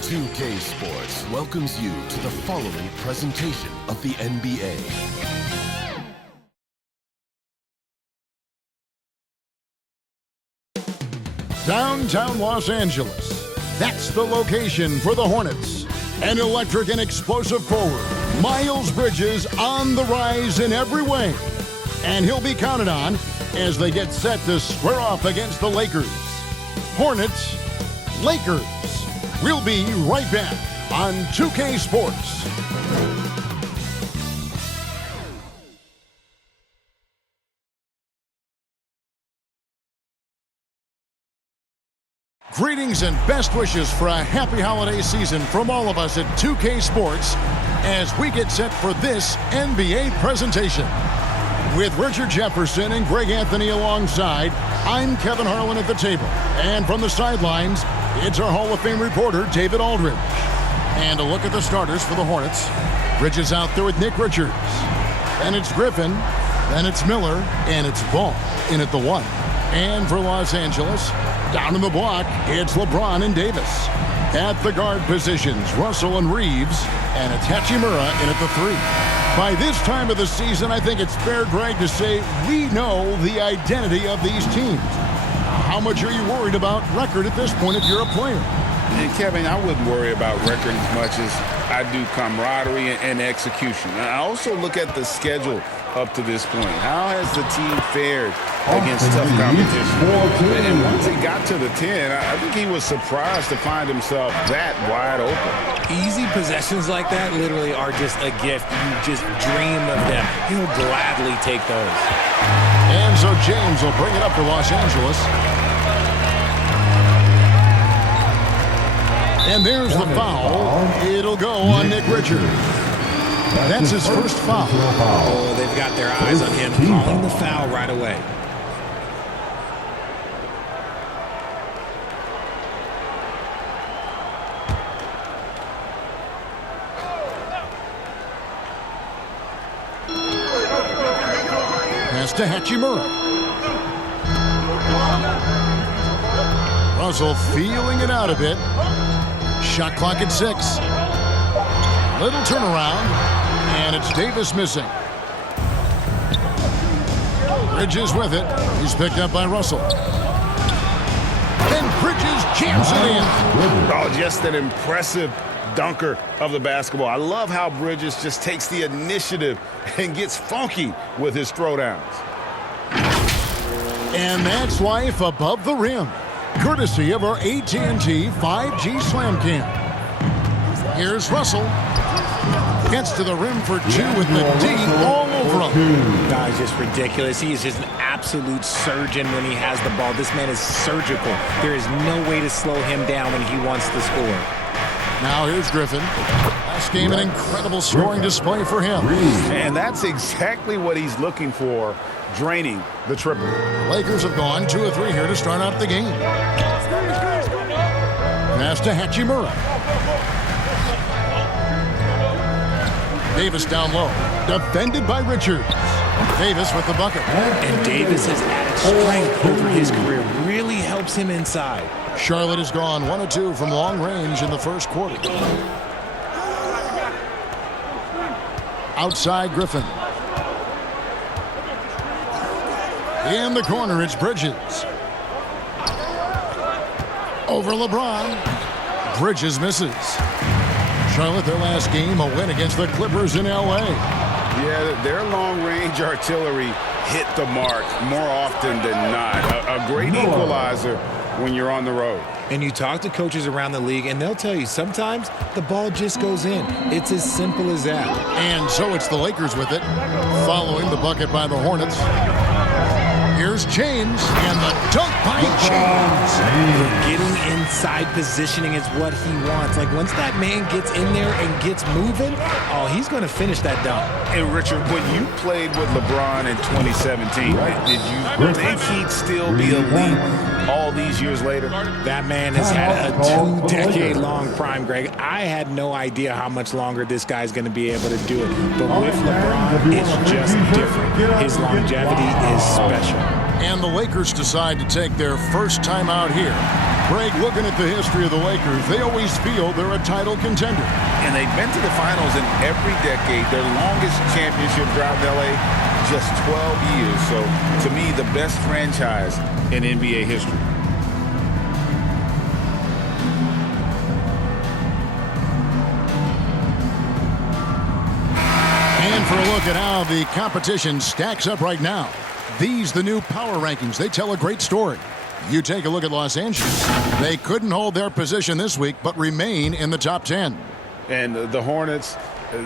2K Sports welcomes you to the following presentation of the NBA. Downtown Los Angeles. That's the location for the Hornets. An electric and explosive forward, Miles Bridges, on the rise in every way. And he'll be counted on as they get set to square off against the Lakers. Hornets, Lakers. We'll be right back on 2K Sports. Greetings and best wishes for a happy holiday season from all of us at 2K Sports as we get set for this NBA presentation. With Richard Jefferson and Greg Anthony alongside, I'm Kevin Harlan at the table. And from the sidelines, it's our Hall of Fame reporter, David Aldridge. And a look at the starters for the Hornets. Bridges out there with Nick Richards. Then it's Griffin. Then it's Miller. And it's Vaughn in at the 1. And for Los Angeles, down in the block, it's LeBron and Davis. At the guard positions, Russell and Reeves. And it's Hachimura in at the 3. By this time of the season, I think it's fair, Greg, to say we know the identity of these teams. How much are you worried about record at this point if you're a player? And Kevin, I wouldn't worry about record as much as I do camaraderie and execution. I also look at the schedule up to this point. How has the team fared against tough competition? And once he got to the 10, I think he was surprised to find himself that wide open. Easy possessions like that literally are just a gift. You just dream of them. He'll gladly take those. And so James will bring it up for Los Angeles. And there's the foul. It'll go on Nick Richards. That's his first foul. Oh, they've got their eyes on him, calling the foul right away. Pass to Hachimura. Russell feeling it out a bit. Shot clock at 6. Little turnaround, and it's Davis missing. Bridges with it. He's picked up by Russell. And Bridges jams it in. Oh, just an impressive dunker of the basketball. I love how Bridges just takes the initiative and gets funky with his throwdowns. And that's life above the rim, courtesy of our AT&T 5G Slam Cam. Here's Russell. Gets to the rim for 2 with the D all over him. Guy's just ridiculous. He is just an absolute surgeon when he has the ball. This man is surgical. There is no way to slow him down when he wants to score. Now here's Griffin. Last game, an incredible scoring display for him. And that's exactly what he's looking for, draining the triple. Lakers have gone 2 of 3 here to start out the game. Pass to Hachimura. Davis down low. Defended by Richards. Davis with the bucket. And Davis has added strength over his career. Really helps him inside. Charlotte has gone 1 of 2 from long range in the first quarter. Outside Griffin. In the corner, it's Bridges. Over LeBron. Bridges misses. Charlotte, their last game, a win against the Clippers in L.A. Yeah, their long-range artillery hit the mark more often than not. A great equalizer when you're on the road. And you talk to coaches around the league, and they'll tell you sometimes the ball just goes in. It's as simple as that. And so it's the Lakers with it, following the bucket by the Hornets. Here's James, and the dunk by James. Getting inside positioning is what he wants. Like, once that man gets in there and gets moving, oh, he's going to finish that dunk. And, Richard, when you played with LeBron in 2017, did you think he'd still be elite all these years later? That man has had a 2-decade-long prime, Greg. I had no idea how much longer this guy's going to be able to do it. But with LeBron, it's just different. His longevity is special. And the Lakers decide to take their first time out here. Greg, looking at the history of the Lakers, they always feel they're a title contender. And they've been to the finals in every decade. Their longest championship drought in L.A., just 12 years. So, to me, the best franchise in NBA history. And for a look at how the competition stacks up right now. These, the new power rankings, they tell a great story. You take a look at Los Angeles. They couldn't hold their position this week, but remain in the top 10. And the Hornets,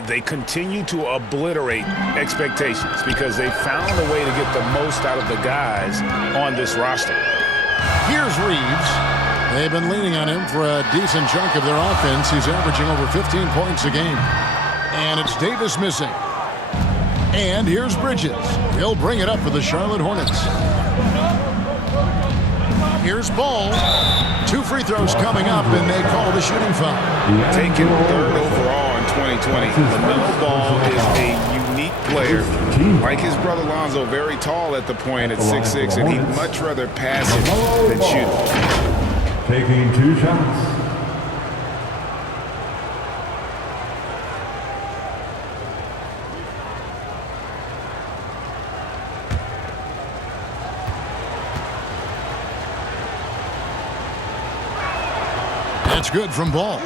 they continue to obliterate expectations because they found a way to get the most out of the guys on this roster. Here's Reeves. They've been leaning on him for a decent chunk of their offense. He's averaging over 15 points a game. And it's Davis missing. And here's Bridges. He'll bring it up for the Charlotte Hornets. Here's Ball. 2 free throws coming up, and they call the shooting foul. Taken 3rd overall in 2020, LaMelo Ball is a unique player. Like his brother Lonzo, very tall at the point at 6'6", and he'd much rather pass it than shoot it. Taking 2 shots. That's good from Ball.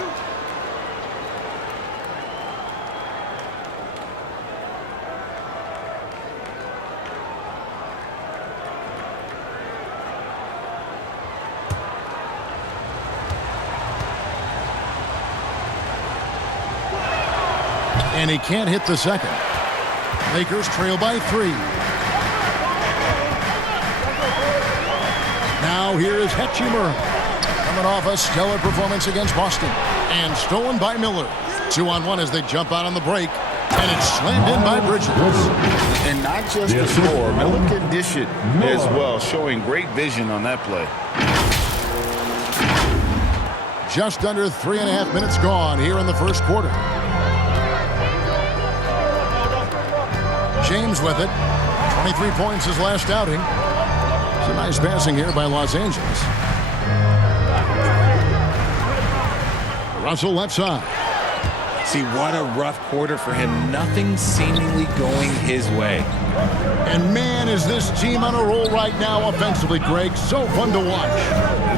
And he can't hit the second. Lakers trail by 3. Now here is Hachimura. Coming off a stellar performance against Boston. And stolen by Miller. 2-on-1 as they jump out on the break. And it's slammed in by Bridges. And not just the score. Miller can dish it as well, showing great vision on that play. Just under 3.5 minutes gone here in the first quarter. James with it. 23 points his last outing. Some nice passing here by Los Angeles. Russell left side. See, what a rough quarter for him. Nothing seemingly going his way. And man, is this team on a roll right now offensively, Greg. So fun to watch.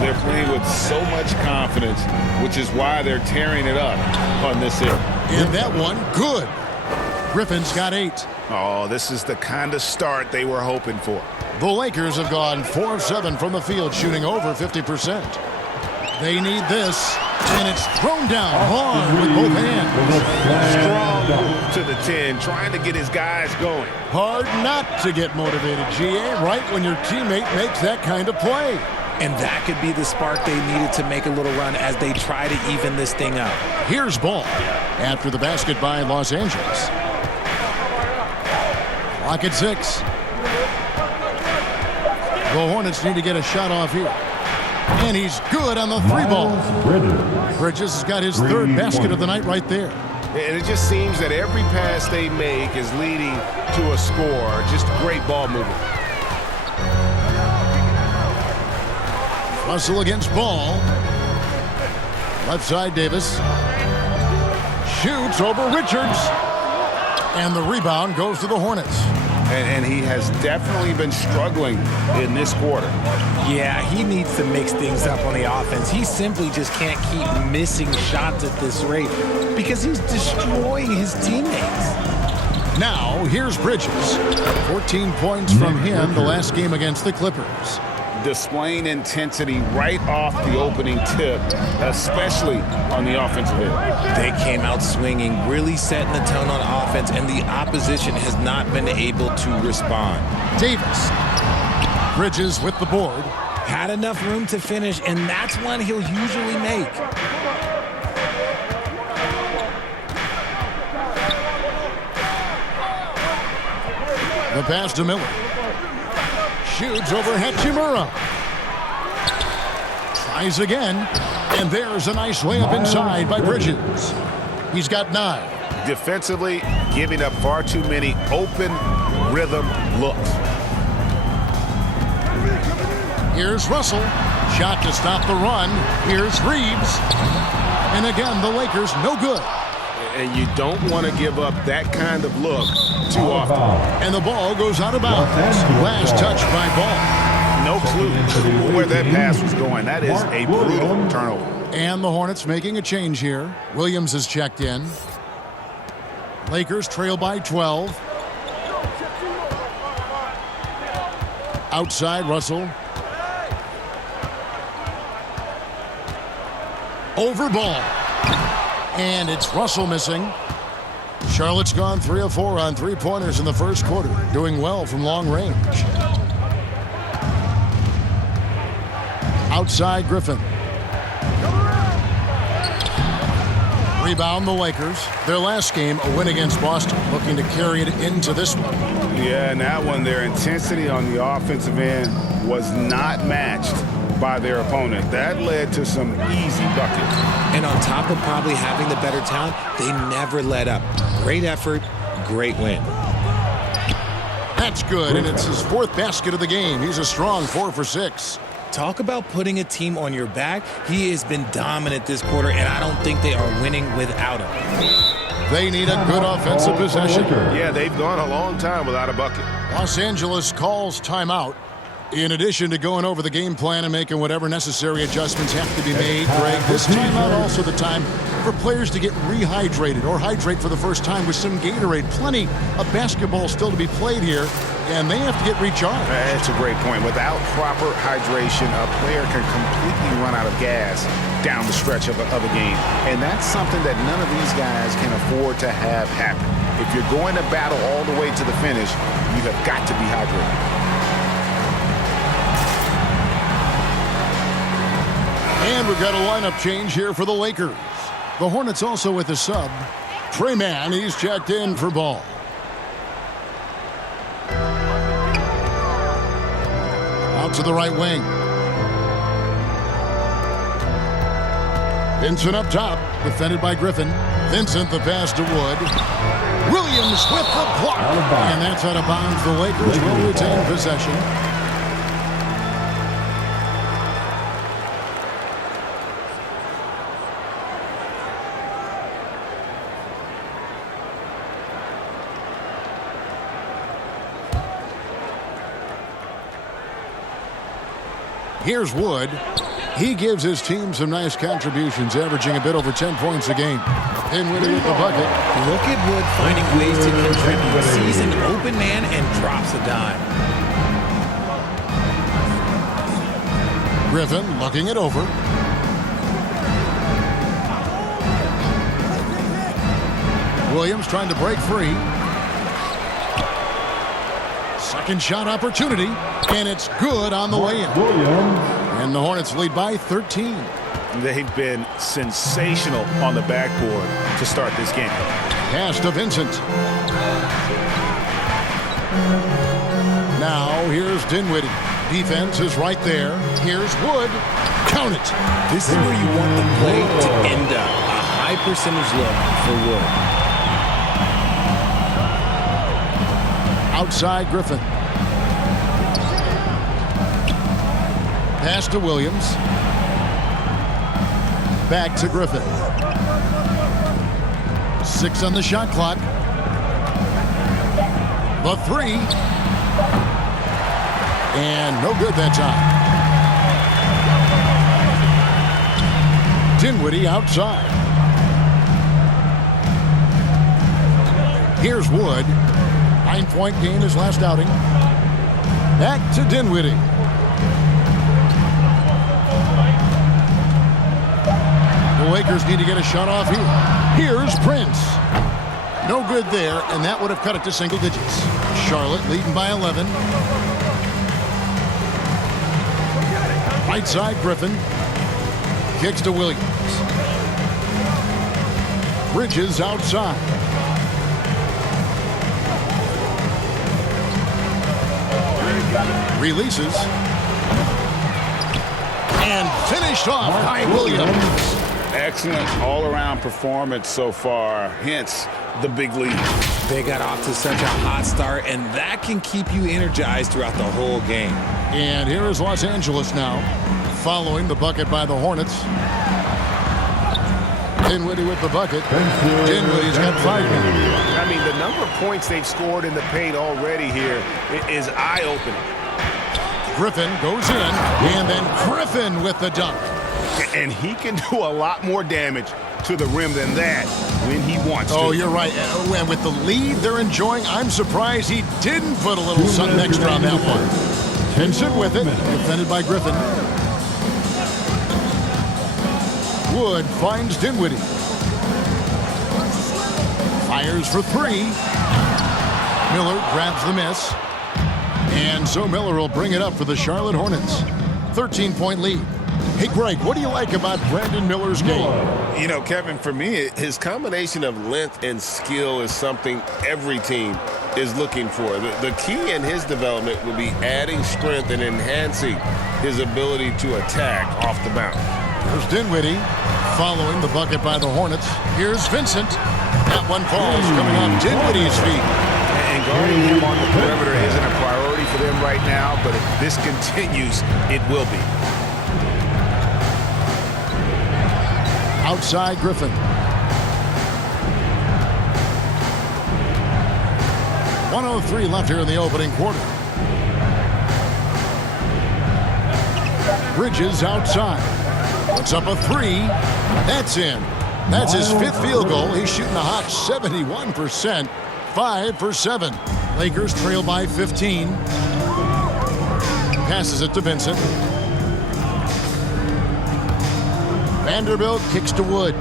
They're playing with so much confidence, which is why they're tearing it up on this here. And that one, good. Griffin's got 8. Oh, this is the kind of start they were hoping for. The Lakers have gone 4 of 7 from the field, shooting over 50%. They need this, and it's thrown down hard with both hands. Strong move to the 10, trying to get his guys going. Hard not to get motivated, GA, right when your teammate makes that kind of play. And that could be the spark they needed to make a little run as they try to even this thing up. Here's Ball after the basket by Los Angeles. Clock at 6. The Hornets need to get a shot off here. And he's good on the 3-ball. Bridges has got his 3rd basket of the night right there. And it just seems that every pass they make is leading to a score. Just great ball movement. Russell against Ball. Left side, Davis. Shoots over Richards. And the rebound goes to the Hornets. And he has definitely been struggling in this quarter. Yeah, he needs to mix things up on the offense. He simply just can't keep missing shots at this rate because he's destroying his teammates. Now, here's Bridges. 14 points from him the last game against the Clippers. Displaying intensity right off the opening tip, especially on the offensive end. They came out swinging, really setting the tone on offense, and the opposition has not been able to respond. Davis. Bridges with the board. Had enough room to finish, and that's one he'll usually make. The pass to Miller. Shoots over Hachimura. Tries again. And there's a nice layup inside by Bridges. He's got 9. Defensively, giving up far too many open rhythm looks. Here's Russell. Shot to stop the run. Here's Reeves. And again, the Lakers no good. And you don't want to give up that kind of look too often. And the ball goes out of bounds. Last touch by Ball. No clue where that pass was going. That is a brutal turnover. And the Hornets making a change here. Williams has checked in. Lakers trail by 12. Outside, Russell. Over Ball. And it's Russell missing. Charlotte's gone 3 of 4 on three-pointers in the first quarter. Doing well from long range. Outside, Griffin. Rebound the Lakers. Their last game, a win against Boston, looking to carry it into this one. Yeah, and that one, their intensity on the offensive end was not matched by their opponent. That led to some easy buckets. And on top of probably having the better talent, they never let up. Great effort, great win. That's good, and it's his 4th basket of the game. He's a strong 4 for 6. Talk about putting a team on your back. He has been dominant this quarter, and I don't think they are winning without him. They need a good offensive possession. Yeah, they've gone a long time without a bucket. Los Angeles calls timeout. In addition to going over the game plan and making whatever necessary adjustments have to be made, Greg, this timeout also the time for players to get rehydrated or hydrate for the first time with some Gatorade. Plenty of basketball still to be played here, and they have to get recharged. That's a great point. Without proper hydration, a player can completely run out of gas down the stretch of a game. And that's something that none of these guys can afford to have happen. If you're going to battle all the way to the finish, you have got to be hydrated. And we've got a lineup change here for the Lakers. The Hornets also with a sub. Trey Mann, he's checked in for Ball. Out to the right wing. Vincent up top, defended by Griffin. Vincent the pass to Wood. Williams with the block. And that's out of bounds. The Lakers will retain possession. Here's Wood. He gives his team some nice contributions, averaging a bit over 10 points a game. Dinwiddie with the bucket. Look at Wood finding ways to contribute. Sees an open man and drops a dime. Griffin looking it over. Williams trying to break free. Second shot opportunity, and it's good on the way in. And the Hornets lead by 13. They've been sensational on the backboard to start this game. Pass to Vincent. Now here's Dinwiddie. Defense is right there. Here's Wood. Count it. This is where you want the play to end up. A high percentage look for Wood. Outside Griffin. Pass to Williams. Back to Griffin. 6 on the shot clock. The 3. And no good that time. Dinwiddie outside. Here's Wood. 9-point game his last outing. Back to Dinwiddie. The Lakers need to get a shot off here. Here's Prince. No good there, and that would have cut it to single digits. Charlotte leading by 11. Right side, Griffin. Kicks to Williams. Bridges outside. Releases. And finished off by Williams. Excellent all-around performance so far, hence the big lead. They got off to such a hot start, and that can keep you energized throughout the whole game. And here is Los Angeles now, following the bucket by the Hornets. Dinwiddie with the bucket. Dinwiddie's got 5 now. I mean, the number of points they've scored in the paint already here is eye-opening. Griffin goes in, and then Griffin with the dunk. And he can do a lot more damage to the rim than that when he wants to. Oh, you're right. And with the lead they're enjoying, I'm surprised he didn't put a little something extra on that one. Vincent with it, defended by Griffin. Wood finds Dinwiddie. Fires for 3. Miller grabs the miss. And so Miller will bring it up for the Charlotte Hornets. 13-point lead. Hey, Greg, what do you like about Brandon Miller's game? You know, Kevin, for me, his combination of length and skill is something every team is looking for. The key in his development will be adding strength and enhancing his ability to attack off the bounce. There's Dinwiddie following the bucket by the Hornets. Here's Vincent. That one falls coming off Dinwiddie's feet. And guarding him on the perimeter isn't a priority for them right now, but if this continues, it will be. Outside Griffin. .103 left here in the opening quarter. Bridges outside. Puts up a 3. That's in. That's his 5th field goal. He's shooting a hot 71%. 5 for 7. Lakers trail by 15. Passes it to Vincent. Vanderbilt kicks to Wood.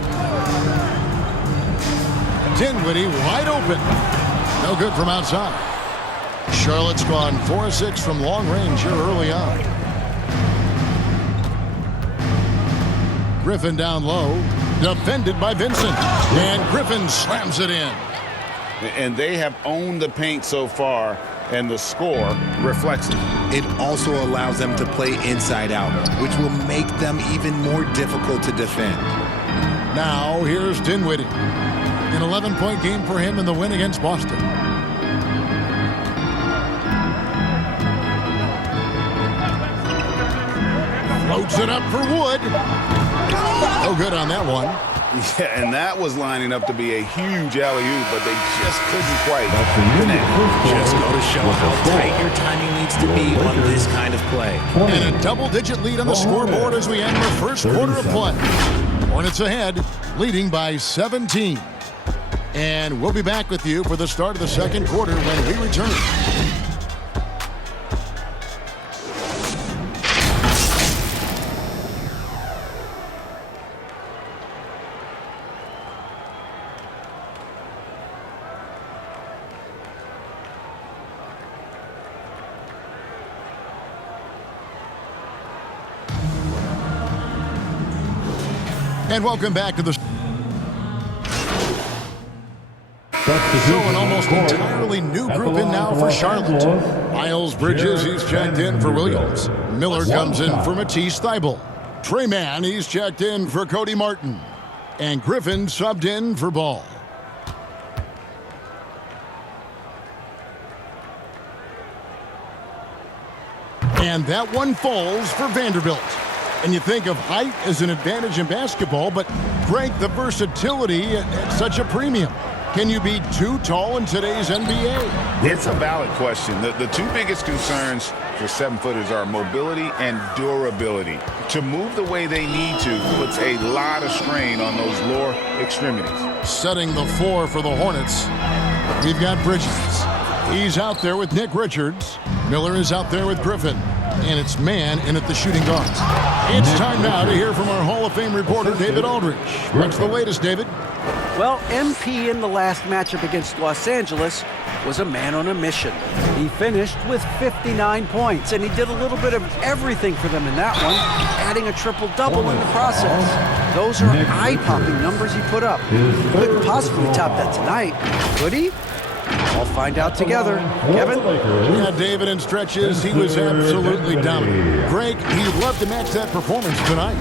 Dinwiddie wide open. No good from outside. Charlotte's gone 4-6 from long range here early on. Griffin down low. Defended by Vincent. And Griffin slams it in. And they have owned the paint so far, and the score reflects it. It also allows them to play inside out, which will make them even more difficult to defend. Now here's Dinwiddie. An 11-point game for him in the win against Boston. Floats it up for Wood. No good on that one. Yeah, and that was lining up to be a huge alley-oop, but they just couldn't quite connect. Just go to show how tight your timing needs to be on this kind of play. And a double-digit lead on the scoreboard as we end the first quarter of play. Hornets ahead, leading by 17. And we'll be back with you for the start of the second quarter when we return. And welcome back to the... So an almost entirely new group in now for Charlotte. Miles Bridges, he's checked in for Williams. Miller comes in for Matisse Thybulle. Trey Mann, he's checked in for Cody Martin. And Griffin subbed in for Ball. And that one falls for Vanderbilt. And you think of height as an advantage in basketball, but Greg, the versatility at such a premium. Can you be too tall in today's NBA? It's a valid question. The two biggest concerns for 7-footers are mobility and durability. To move the way they need to puts a lot of strain on those lower extremities. Setting the 4 for the Hornets, we've got Bridges. He's out there with Nick Richards. Miller is out there with Griffin. And it's Mann in at the shooting guard. It's time now to hear from our Hall of Fame reporter, David Aldridge. What's the latest, David? Well, MP in the last matchup against Los Angeles was a man on a mission. He finished with 59 points, and he did a little bit of everything for them in that one, adding a triple-double in the process. Those are eye-popping numbers he put up. He couldn't possibly top that tonight, could he? I'll find out together. Kevin? Yeah, David, in stretches, he was absolutely dominant. Greg, he'd love to match that performance tonight.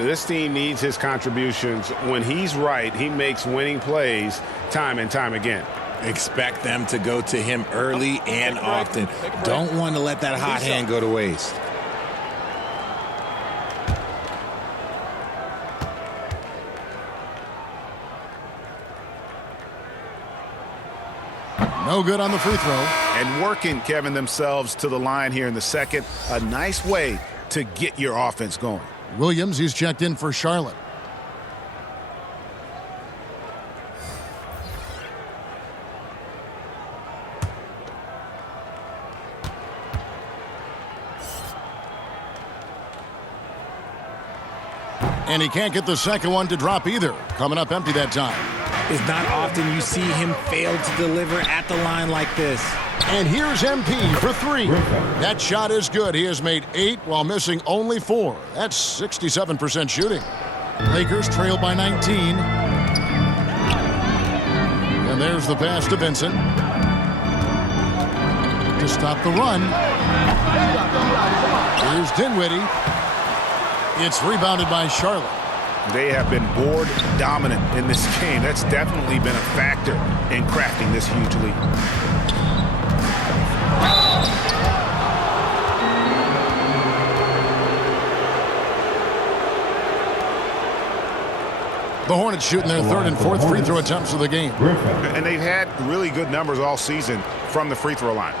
This team needs his contributions. When he's right, he makes winning plays time and time again. Expect them to go to him early and often. Don't want to let that hot hand go to waste. No good on the free throw. And working, Kevin, themselves to the line here in the second. A nice way to get your offense going. Williams, he's checked in for Charlotte. And he can't get the second one to drop either. Coming up empty that time. It's not often you see him fail to deliver at the line like this. And here's MP for three. That shot is good. He has made 8 while missing only 4. That's 67% shooting. Lakers trail by 19. And there's the pass to Vincent. To stop the run. Here's Dinwiddie. It's rebounded by Charlotte. They have been board dominant in this game. That's definitely been a factor in crafting this huge lead. The Hornets shooting their third and fourth free throw attempts of the game. And they've had really good numbers all season from the free throw line.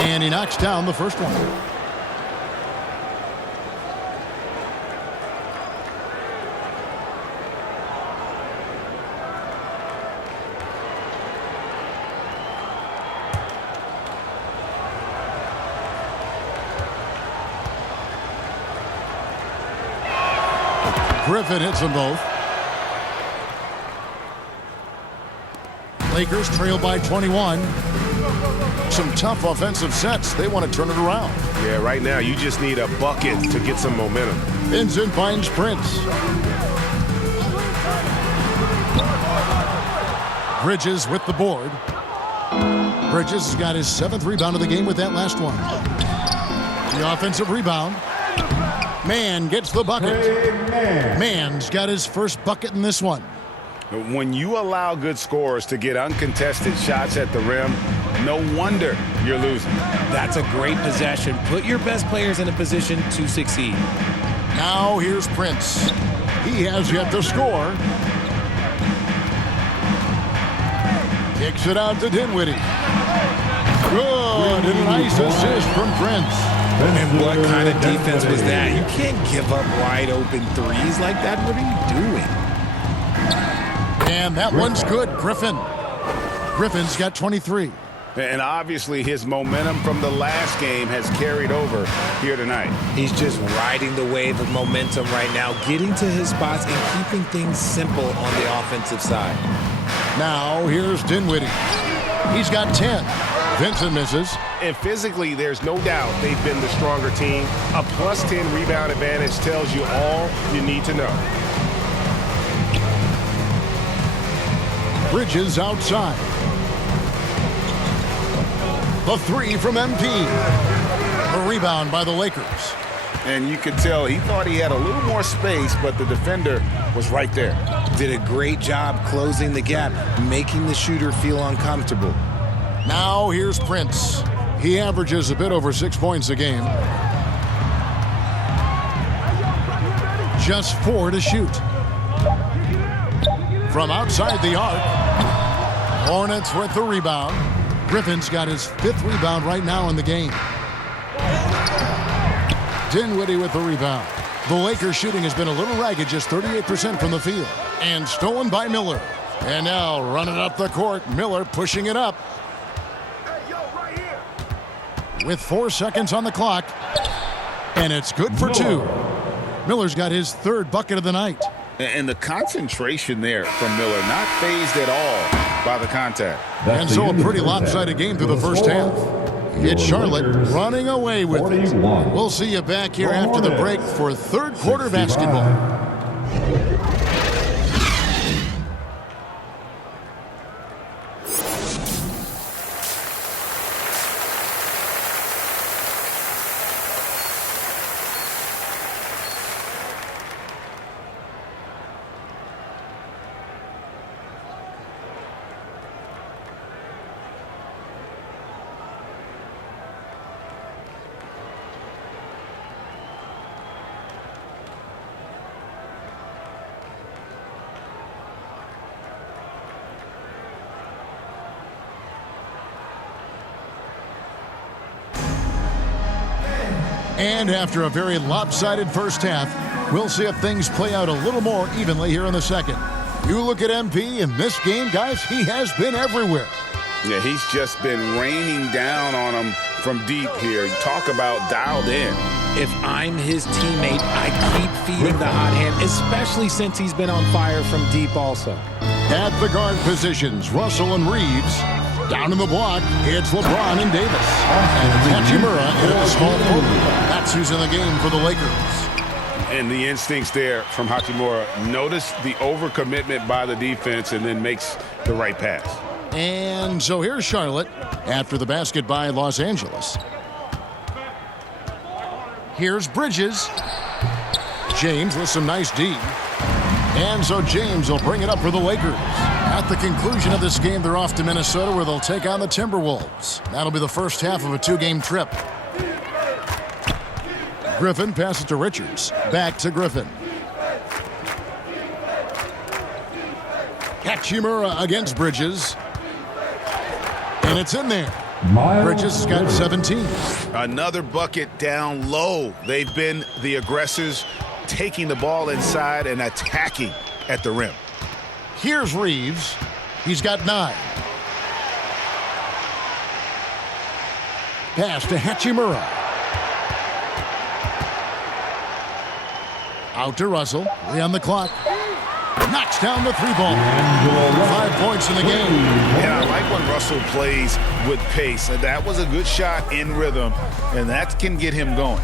And he knocks down the first one. Griffin hits them both. Lakers trail by 21. Some tough offensive sets. They want to turn it around. Yeah, right now you just need a bucket to get some momentum. Vincent finds Prince. Bridges with the board. Bridges has got his 7th rebound of the game with that last one. The offensive rebound. Mann gets the bucket. Mann's got his first bucket in this one. When you allow good scorers to get uncontested shots at the rim, no wonder you're losing. That's a great possession. Put your best players in a position to succeed. Now here's Prince. He has yet to score. Kicks it out to Dinwiddie. Good. And a nice assist from Prince. And what kind of defense was that? You can't give up wide open threes like that. What are you doing? And that one's good. Griffin's got 23. And obviously his momentum from the last game has carried over here tonight. He's just riding the wave of momentum right now, getting to his spots and keeping things simple on the offensive side. Now here's Dinwiddie. He's got 10. Vincent misses. And physically, there's no doubt they've been the stronger team. A +10 rebound advantage tells you all you need to know. Bridges outside. The 3 from MP. A rebound by the Lakers. And you could tell he thought he had a little more space, but the defender was right there. Did a great job closing the gap, making the shooter feel uncomfortable. Now here's Prince. He averages a bit over 6 points a game. Just 4 to shoot. From outside the arc. Hornets with the rebound. Griffin's got his 5th rebound right now in the game. Dinwiddie with the rebound. The Lakers shooting has been a little ragged, just 38% from the field. And stolen by Miller. And now running up the court, Miller pushing it up. With 4 seconds on the clock. And it's good for 2. Miller's got his 3rd bucket of the night. And the concentration there from Miller, not phased at all by the contact. And so a pretty lopsided game through the first half. It's Charlotte running away with it. 41. We'll see you back here after the break for third quarter 65. basketball. And after a very lopsided first half, we'll see if things play out a little more evenly here in the second. You look at MP in this game, guys, he has been everywhere. Yeah, he's just been raining down on him from deep here. Talk about dialed in. If I'm his teammate, I keep feeding the hot hand, especially since he's been on fire from deep also. At the guard positions, Russell and Reeves. Down in the block, it's LeBron and Davis. And Hachimura in the small forward. That's who's in the game for the Lakers. And the instincts there from Hachimura. Notice the overcommitment by the defense and then makes the right pass. And so here's Charlotte after the basket by Los Angeles. Here's Bridges. James with some nice D. And so James will bring it up for the Lakers. At the conclusion of this game, they're off to Minnesota where they'll take on the Timberwolves. That'll be the first half of a two-game trip. Griffin passes to Richards. Back to Griffin. Hachimura against Bridges. And it's in there. Bridges has got 17. Another bucket down low. They've been the aggressors, taking the ball inside and attacking at the rim. Here's Reeves. He's got 9. Pass to Hachimura. Out to Russell. 3 on the clock. Knocks down the 3-ball. 5 points in the game. And I like when Russell plays with pace. That was a good shot in rhythm, and that can get him going.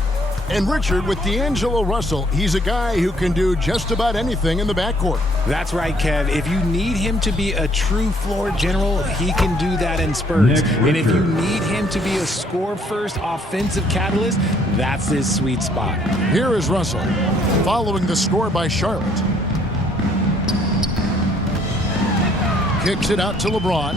And Richard, with D'Angelo Russell, he's a guy who can do just about anything in the backcourt. That's right, Kev. If you need him to be a true floor general, he can do that in spurts. And if you need him to be a score-first offensive catalyst, that's his sweet spot. Here is Russell, following the score by Charlotte. Kicks it out to LeBron.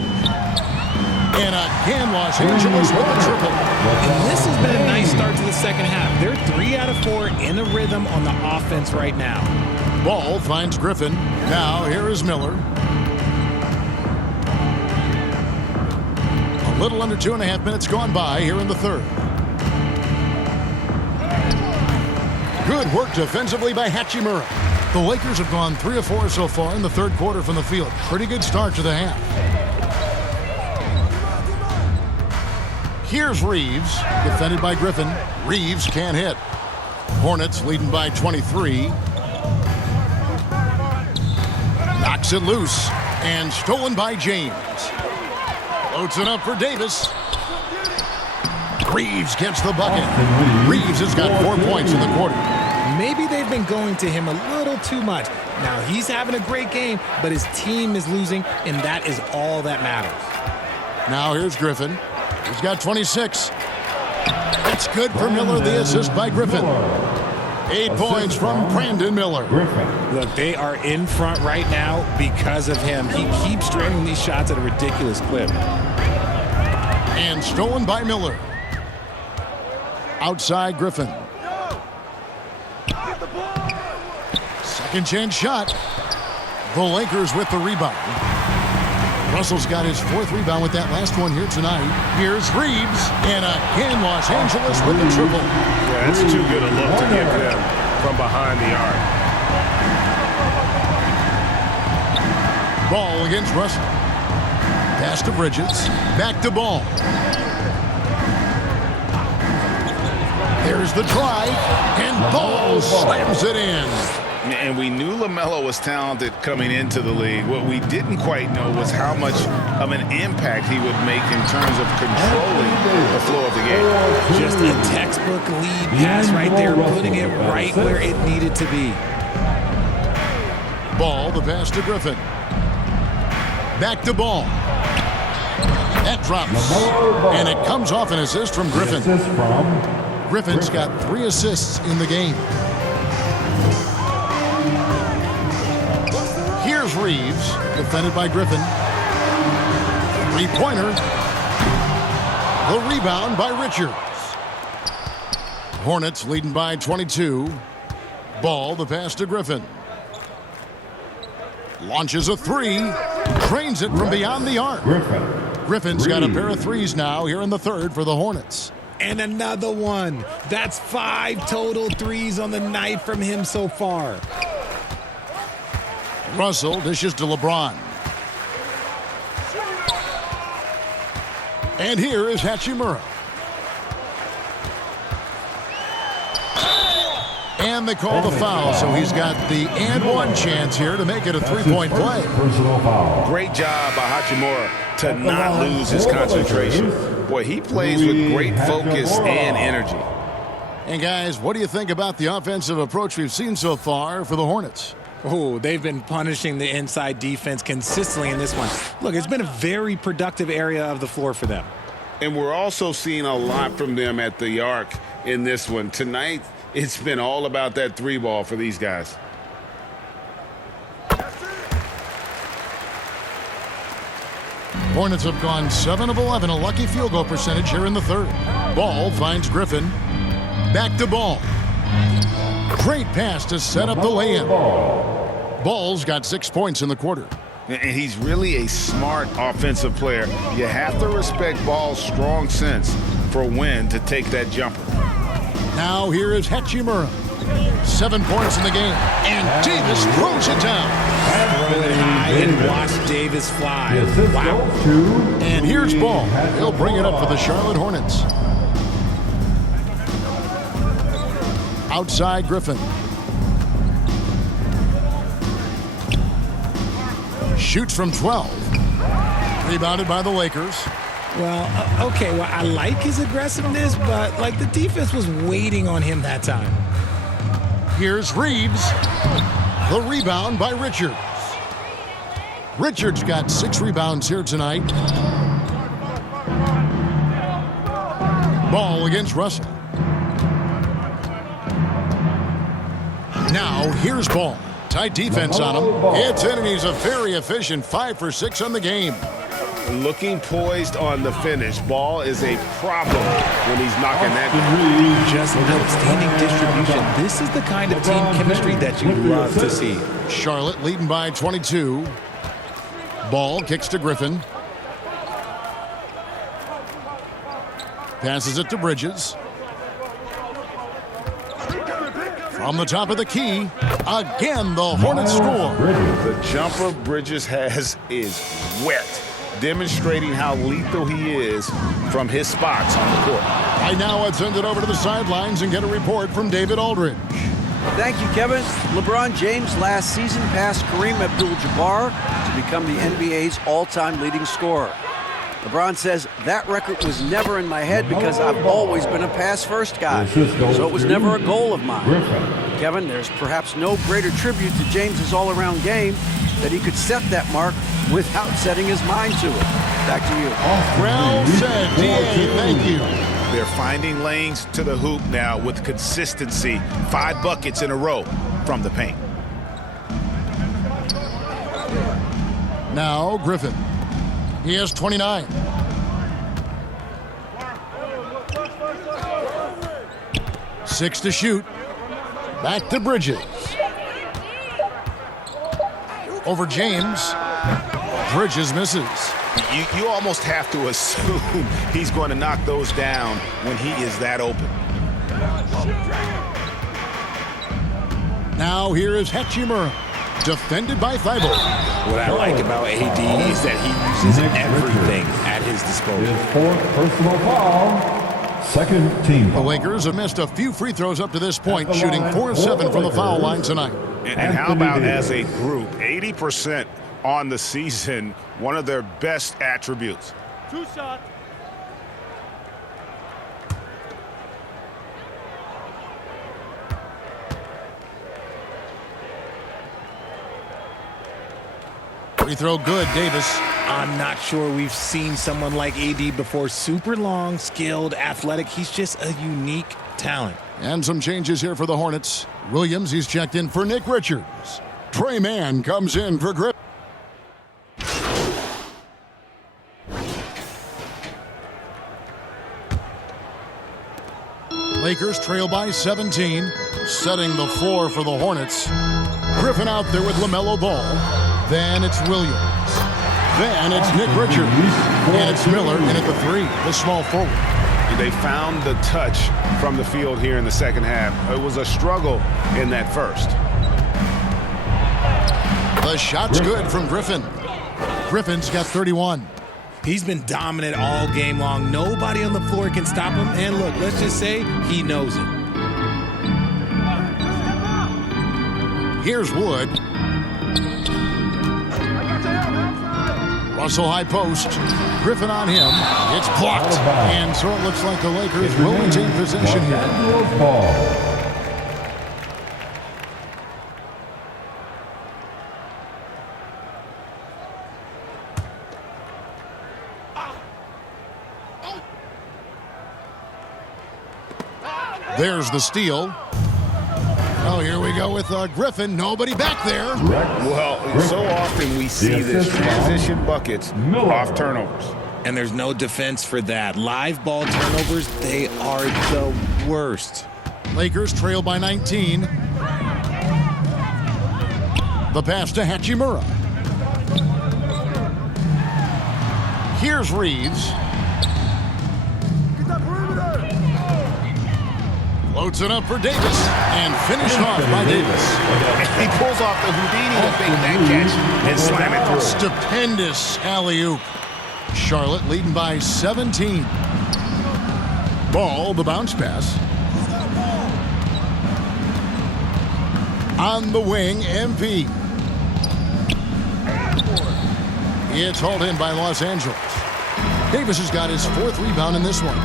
And again, Los Angeles with a triple. And this has been a nice start to the second half. They're 3 out of 4 in a rhythm on the offense right now. Ball finds Griffin. Now here is Miller. A little under 2.5 minutes gone by here in the third. Good work defensively by Hachimura. The Lakers have gone 3 of 4 so far in the third quarter from the field. Pretty good start to the half. Here's Reeves, defended by Griffin. Reeves can't hit. Hornets leading by 23. Knocks it loose and stolen by James. Floats it up for Davis. Reeves gets the bucket. Reeves has got 4 points in the quarter. Maybe they've been going to him a little too much. Now he's having a great game, but his team is losing, and that is all that matters. Now here's Griffin. He's got 26. That's good for Miller, the assist by Griffin. 8 points from Brandon Miller. Look, they are in front right now because of him. He keeps draining these shots at a ridiculous clip. And stolen by Miller. Outside Griffin. Second chance shot. The Lakers with the rebound. Russell's got his 4th rebound with that last one here tonight. Here's Reeves, and again Los Angeles with the triple. Yeah, that's too good a look to give them from behind the arc. Ball against Russell. Pass to Bridges. Back to Ball. There's the drive, and Ball slams it in. And we knew LaMelo was talented coming into the league. What we didn't quite know was how much of an impact he would make in terms of controlling the flow of the game. Just a textbook lead pass right there, putting it right where it needed to be. Ball, the pass to Griffin. Back to Ball. That drops. And it comes off an assist from Griffin. Griffin's got 3 assists in the game. Here's Reeves, defended by Griffin. 3-pointer. The rebound by Richards. Hornets leading by 22. Ball, the pass to Griffin. Launches a 3. Drains it from beyond the arc. Griffin's got a pair of 3s now here in the third for the Hornets. And another one. That's 5 total 3s on the night from him so far. Russell dishes to LeBron. And here is Hachimura. And they call the foul, so he's got the and one chance here to make it a 3-point play. Great job by Hachimura to not lose his concentration. Boy, he plays with great focus and energy. And guys, what do you think about the offensive approach we've seen so far for the Hornets? Oh, they've been punishing the inside defense consistently in this one. Look, it's been a very productive area of the floor for them. And we're also seeing a lot from them at the arc in this one. Tonight, it's been all about that 3-ball for these guys. Hornets have gone 7 of 11, a lucky field goal percentage here in the third. Ball finds Griffin. Back to Ball. Great pass to set up the lay-in. Ball's got 6 points in the quarter. And he's really a smart offensive player. You have to respect Ball's strong sense for when to take that jumper. Now here is Hachimura. 7 points in the game. And Davis throws it down. Throw it high and watch Davis fly. Wow. And here's Ball. He'll bring it up for the Charlotte Hornets. Outside Griffin. Shoots from 12. Rebounded by the Lakers. Well, okay, well, I like his aggressiveness, but, like, the defense was waiting on him that time. Here's Reeves. The rebound by Richards. Richards got 6 rebounds here tonight. Ball against Russell. Now, here's Ball. Tight defense on him. It's in, and he's a very efficient 5 for 6 on the game. Looking poised on the finish. Ball is a problem when he's knocking that down. Just outstanding distribution. This is the kind of team chemistry that you love to see. Charlotte leading by 22. Ball kicks to Griffin. Passes it to Bridges. From the top of the key, again the Hornets score. The jumper Bridges has is wet, demonstrating how lethal he is from his spots on the court. Right now, let's send it over to the sidelines and get a report from David Aldridge. Thank you, Kevin. LeBron James last season passed Kareem Abdul-Jabbar to become the NBA's all-time leading scorer. LeBron says, that record was never in my head because I've always been a pass-first guy, so it was never a goal of mine. Kevin, there's perhaps no greater tribute to James's all-around game that he could set that mark without setting his mind to it. Back to you. Well said, D.A. Thank you. They're finding lanes to the hoop now with consistency. 5 buckets in a row from the paint. Now Griffin. He has 29. Six to shoot. Back to Bridges. Over James. Bridges misses. You almost have to assume he's going to knock those down when he is that open. Now here is Hachimura. Defended by Thibault. What I like about AD is that he uses everything at his disposal. His 4th personal foul. Second team The Lakers have missed a few free throws up to this point, shooting 4 of 7 from the foul line tonight. And how about as a group, 80% on the season, one of their best attributes. 2 shots. Free throw good, Davis. I'm not sure we've seen someone like AD before. Super long, skilled, athletic. He's just a unique talent. And some changes here for the Hornets. Williams, he's checked in for Nick Richards. Trey Mann comes in for Griffin. Lakers trail by 17, setting the floor for the Hornets. Griffin out there with LaMelo Ball. Then it's Williams. Then it's Nick Richards. And it's Miller in at the 3, the small forward. They found the touch from the field here in the second half. It was a struggle in that first. The shot's good from Griffin. Griffin's got 31. He's been dominant all game long. Nobody on the floor can stop him. And look, let's just say he knows it. Here's Wood. Russell high post. Griffin on him. It's blocked. And so it looks like the Lakers will retain possession here. There's the steal. Oh, here we go with Griffin. Nobody back there. Well, so often we see this transition buckets off turnovers. And there's no defense for that. Live ball turnovers, they are the worst. Lakers trail by 19. The pass to Hachimura. Here's Reeves. Floats it up for Davis and finished off by Davis. He pulls off the Houdini to make that catch and slam it through. Stupendous alley-oop. Charlotte leading by 17. Ball, the bounce pass. On the wing, MP. It's hauled in by Los Angeles. Davis has got his 4th rebound in this one.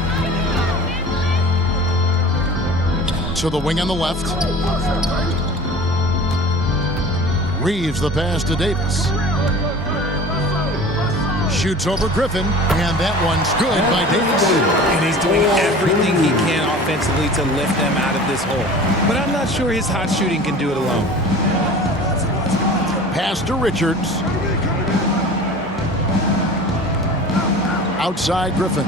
To the wing on the left. Reeves the pass to Davis. Shoots over Griffin, and that one's good by Davis. And he's doing everything he can offensively to lift them out of this hole. But I'm not sure his hot shooting can do it alone. Pass to Richards. Outside Griffin.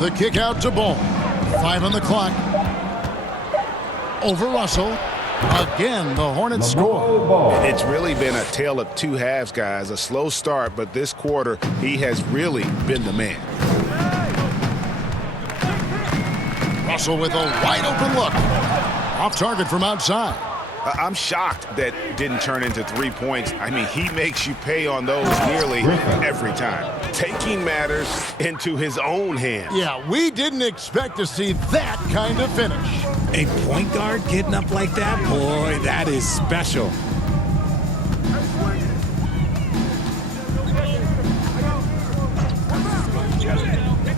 The kick out to Ball. 5 on the clock. Over Russell. Again, the Hornets score. It's really been a tale of 2 halves, guys. A slow start, but this quarter, he has really been the man. Russell with a wide open look. Off target from outside. I'm shocked that didn't turn into 3 points. I mean, he makes you pay on those nearly every time. Taking matters into his own hands. Yeah, we didn't expect to see that kind of finish. A point guard getting up like that, boy, that is special.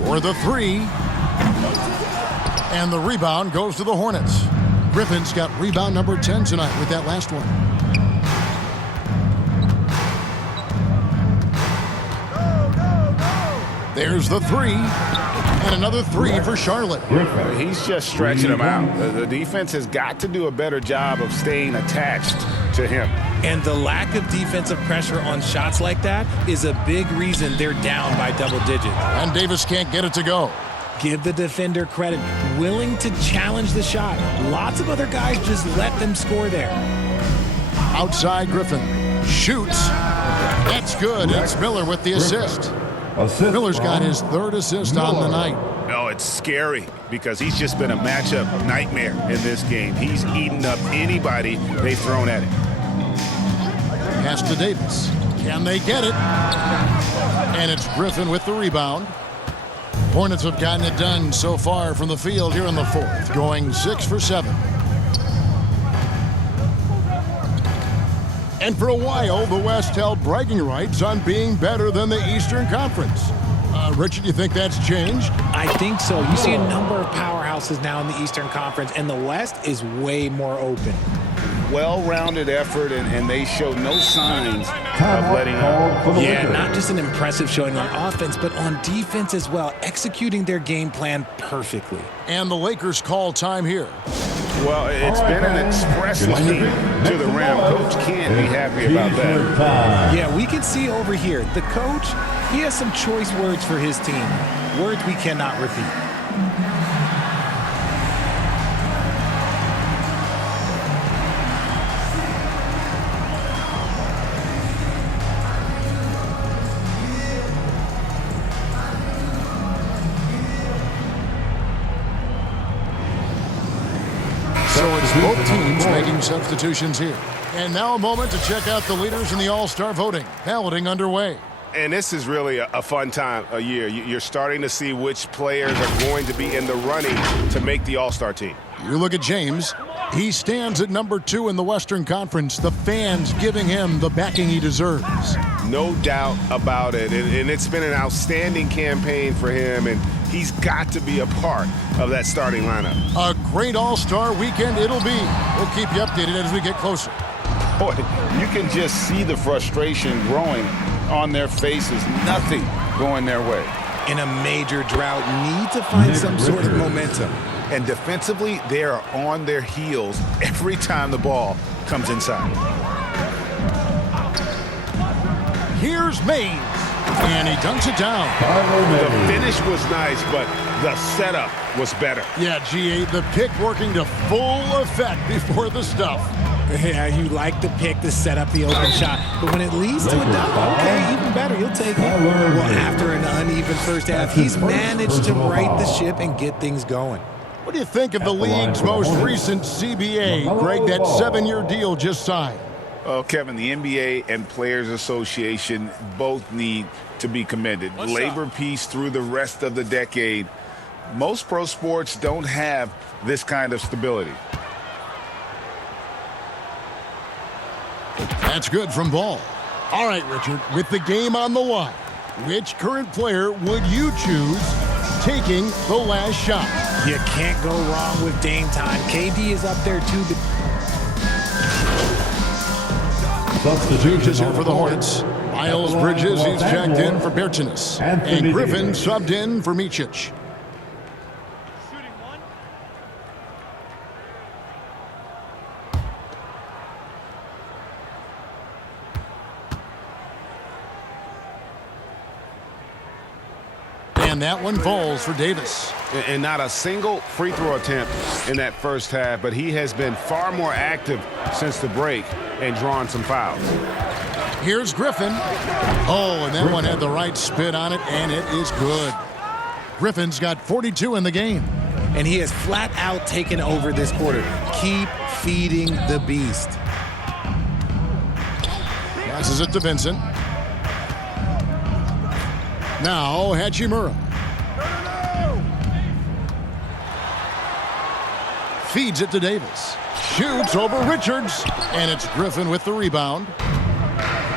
For the 3. And the rebound goes to the Hornets. Griffin's got rebound number 10 tonight with that last one. There's the 3. And another 3 for Charlotte. He's just stretching him out. The defense has got to do a better job of staying attached to him. And the lack of defensive pressure on shots like that is a big reason they're down by double digits. And Davis can't get it to go. Give the defender credit. Willing to challenge the shot. Lots of other guys just let them score there. Outside Griffin. Shoots. That's good. It's Miller with the assist. Miller's got his 3rd assist on the night. No, it's scary because he's just been a matchup nightmare in this game. He's eaten up anybody they've thrown at him. Pass to Davis. Can they get it? And it's Griffin with the rebound. Hornets have gotten it done so far from the field here in the fourth, going 6 for 7. And for a while, the West held bragging rights on being better than the Eastern Conference. Richard, you think that's changed? I think so. You see a number of powerhouses now in the Eastern Conference, and the West is way more open. Well-rounded effort, and they show no signs of letting up. Yeah, not just an impressive showing on offense, but on defense as well, executing their game plan perfectly. And the Lakers call time here. Well, it's been an express lane to the rim. Coach can't be happy about that. Yeah, we can see over here, the coach, he has some choice words for his team. Words we cannot repeat. So it's both teams making substitutions here. And now a moment to check out the leaders in the All-Star voting. Balloting underway. And this is really a fun time of year. You're starting to see which players are going to be in the running to make the All-Star team. You look at James. He stands at number 2 in the Western Conference. The fans giving him the backing he deserves. No doubt about it. And it's been an outstanding campaign for him, and he's got to be a part of that starting lineup. A great All-Star weekend it'll be. We'll keep you updated as we get closer. Boy, you can just see the frustration growing on their faces. Nothing going their way. In a major drought, need to find some sort of momentum. And defensively, they are on their heels every time the ball comes inside. Here's Mays. And he dunks it down. The finish was nice, but the setup was better. Yeah, G8, the pick working to full effect before the stuff. Yeah, you like the pick to set up the open shot, but when it leads to a dunk, okay, even better, you'll take it. Well, after an uneven first half, he's managed to right the ship and get things going. What do you think of the league's most recent CBA? Greg, that 7-year deal just signed. Oh, Kevin, the NBA and Players Association both need to be commended. Labor peace through the rest of the decade. Most pro sports don't have this kind of stability. That's good from Ball. All right, Richard, with the game on the line, which current player would you choose taking the last shot? You can't go wrong with Dame time. KD is up there too. Substitutions here for the Hornets. Miles Bridges, he's checked in for Bertanis. And Griffin subbed in for Micic. And that one falls for Davis. And not a single free throw attempt in that first half, but he has been far more active since the break and drawn some fouls. Here's Griffin. Oh, and that one had the right spin on it, and it is good. Griffin's got 42 in the game. And he has flat out taken over this quarter. Keep feeding the beast. Passes it to Vincent. Now Hachimura. Feeds it to Davis. Shoots over Richards. And it's Griffin with the rebound.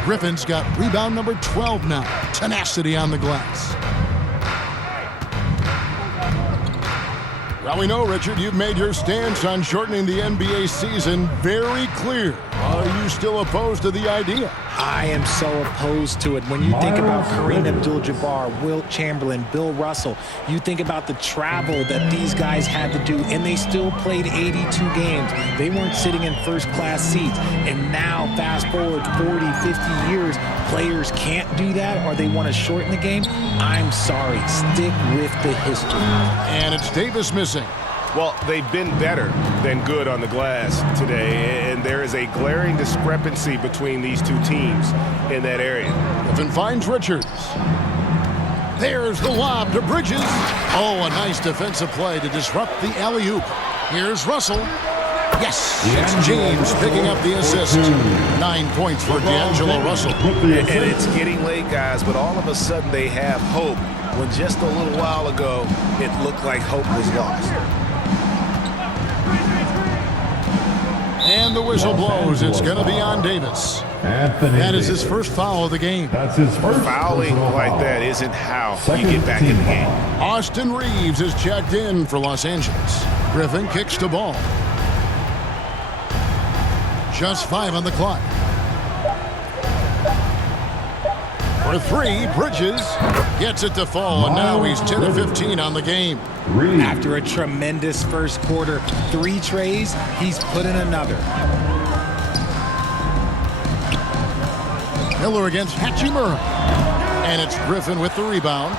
Griffin's got rebound number 12 now. Tenacity on the glass. Well, we know, Richard, you've made your stance on shortening the NBA season very clear. Are you still opposed to the idea? I am so opposed to it. When you think about Kareem Abdul-Jabbar, Wilt Chamberlain, Bill Russell, you think about the travel that these guys had to do, and they still played 82 games. They weren't sitting in first-class seats. And now, fast forward 40, 50 years, players can't do that, or they want to shorten the game. I'm sorry. Stick with the history. And it's Davis missing. Well, they've been better than good on the glass today, and there is a glaring discrepancy between these two teams in that area. Griffin finds Richards. There's the lob to Bridges. Oh, a nice defensive play to disrupt the alley-oop. Here's Russell. Yes, it's James picking up the assist. 9 points for D'Angelo Russell. And it's getting late, guys, but all of a sudden they have hope when just a little while ago it looked like hope was lost. And the whistle blows. It's going to be on Davis. That is his first foul of the game. That's his first. Fouling like that isn't how you get back in the game. Austin Reeves is checked in for Los Angeles. Griffin kicks the ball. Just 5 on the clock. For 3, Bridges gets it to fall, and now he's 10 of 15 on the game. After a tremendous first quarter, 3 trays, he's put in another. Miller against Hachimura. And it's Griffin with the rebound.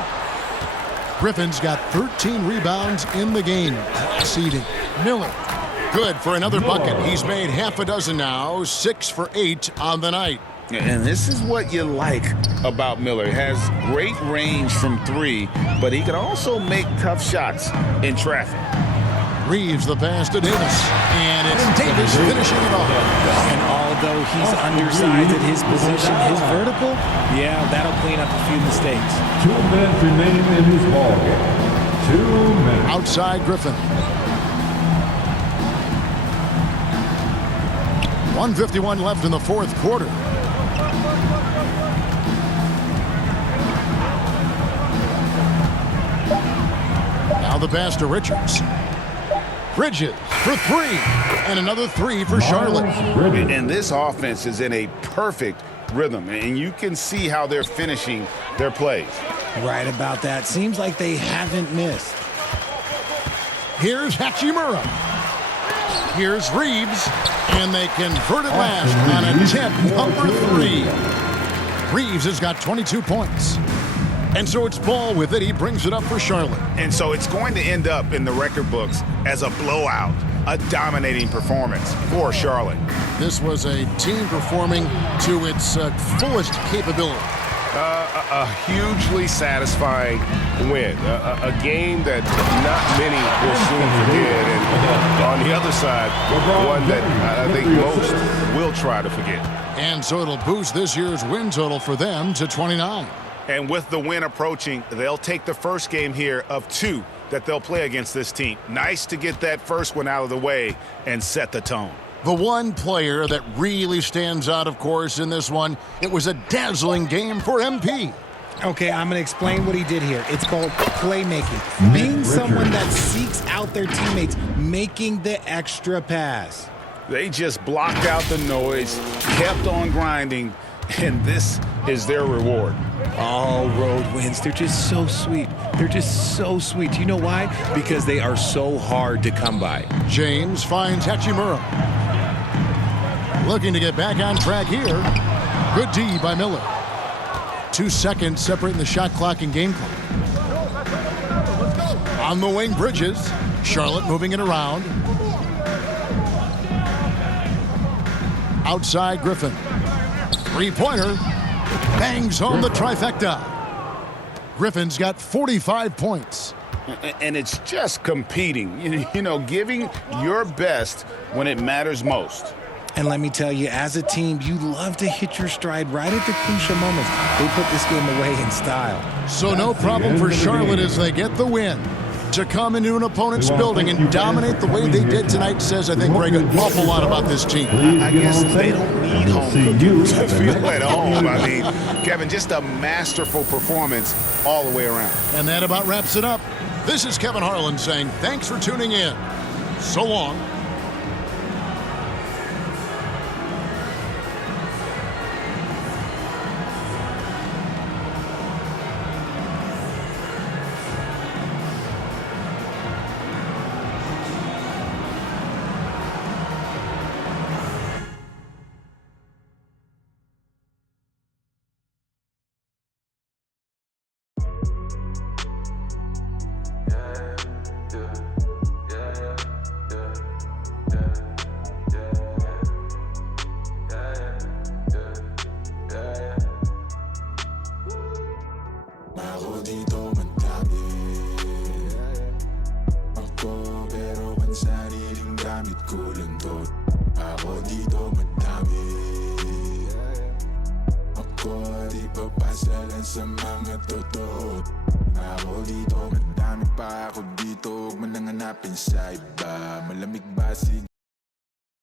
Griffin's got 13 rebounds in the game. Seeding. Miller. Good for another bucket. He's made half a dozen now. 6 for 8 on the night. And this is what you like about Miller. He has great range from 3, but he can also make tough shots in traffic. Reeves the pass to Davis. And it's Davis finishing it off. And although he's undersized at his position, his vertical, yeah, that'll clean up a few mistakes. 2 minutes remaining in this ball game. 2 minutes. Outside Griffin. 1:51 left in the fourth quarter. Now the pass to Richards. Bridges for 3. And another 3 for Charlotte. And this offense is in a perfect rhythm, and you can see how they're finishing their plays. Right about that. Seems like they haven't missed. Here's Hachimura. Here's Reeves. And they convert it last on attempt number 3. Reeves has got 22 points. And so it's Ball with it. He brings it up for Charlotte. And so it's going to end up in the record books as a blowout, a dominating performance for Charlotte. This was a team performing to its fullest capability. A hugely satisfying win. A game that not many will soon forget. And on the other side, one that I think most will try to forget. And so it'll boost this year's win total for them to 29. And with the win approaching, they'll take the first game here of 2 that they'll play against this team. Nice to get that first one out of the way and set the tone. The one player that really stands out, of course, in this one, it was a dazzling game for MP. Okay, I'm going to explain what he did here. It's called playmaking. Being someone that seeks out their teammates, making the extra pass. They just blocked out the noise, kept on grinding, and this is their reward. All road wins. They're just so sweet. They're just so sweet. You know why? Because they are so hard to come by. James finds Hachimura. Looking to get back on track here. Good D by Miller. 2 seconds separating the shot clock and game clock. On the wing, Bridges. Charlotte moving it around. Outside, Griffin. 3-pointer. Bangs home the trifecta. Griffin's got 45 points. And it's just competing, you know, giving your best when it matters most. And let me tell you, as a team, you love to hit your stride right at the crucial moments. They put this game away in style. So no problem for Charlotte as they get the win. To come into an opponent's building and dominate the way they did tonight says, I think, Greg, an awful lot about this team. I guess they don't need home to feel at home. I mean, Kevin, just a masterful performance all the way around. And that about wraps it up. This is Kevin Harlan saying thanks for tuning in. So long. na ako dito. Madami pa ako dito, huwag mo nang hanapin sa iba. Malamig ba